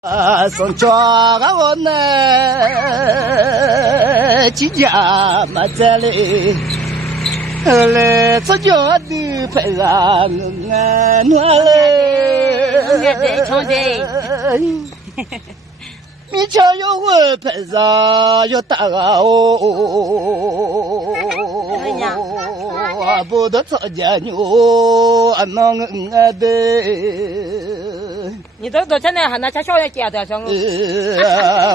送家我呢，几家嘛在嘞，后来这家的陪上我嘞，你瞧要我陪上要打哦，不得吵架哟，俺那个的。你都真的很难才小一点的，像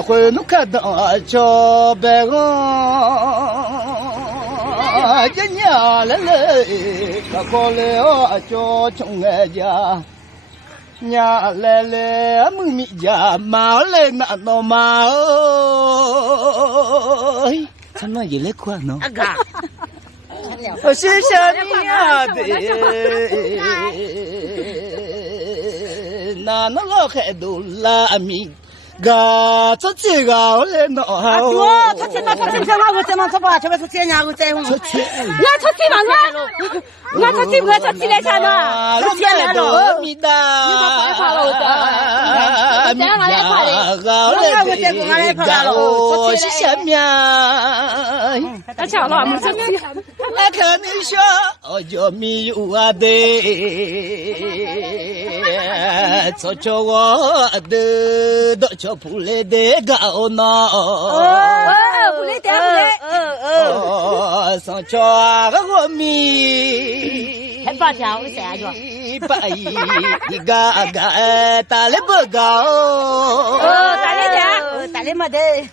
会弄看到桥白个，一年来来，他过来哦，叫穷人家，娘来来门米家，妈来那闹妈哦，怎么也来管呢？我谢谢你啊的。那老海都拉米，个这几个我来弄好。我出去嘛，出去我怎么出吧？出去呀，我再问。出去。我出去嘛，我出去来啥呢？出去来了。米的。你把快跑了，我来跑的。我来跑了。我是下面。他巧了，没出去。我看你说，我叫米有啊的。做着我的，到处不来的高呢。不来的，上家我米，很抱歉，我啥着？把一个打来不高。打来没得。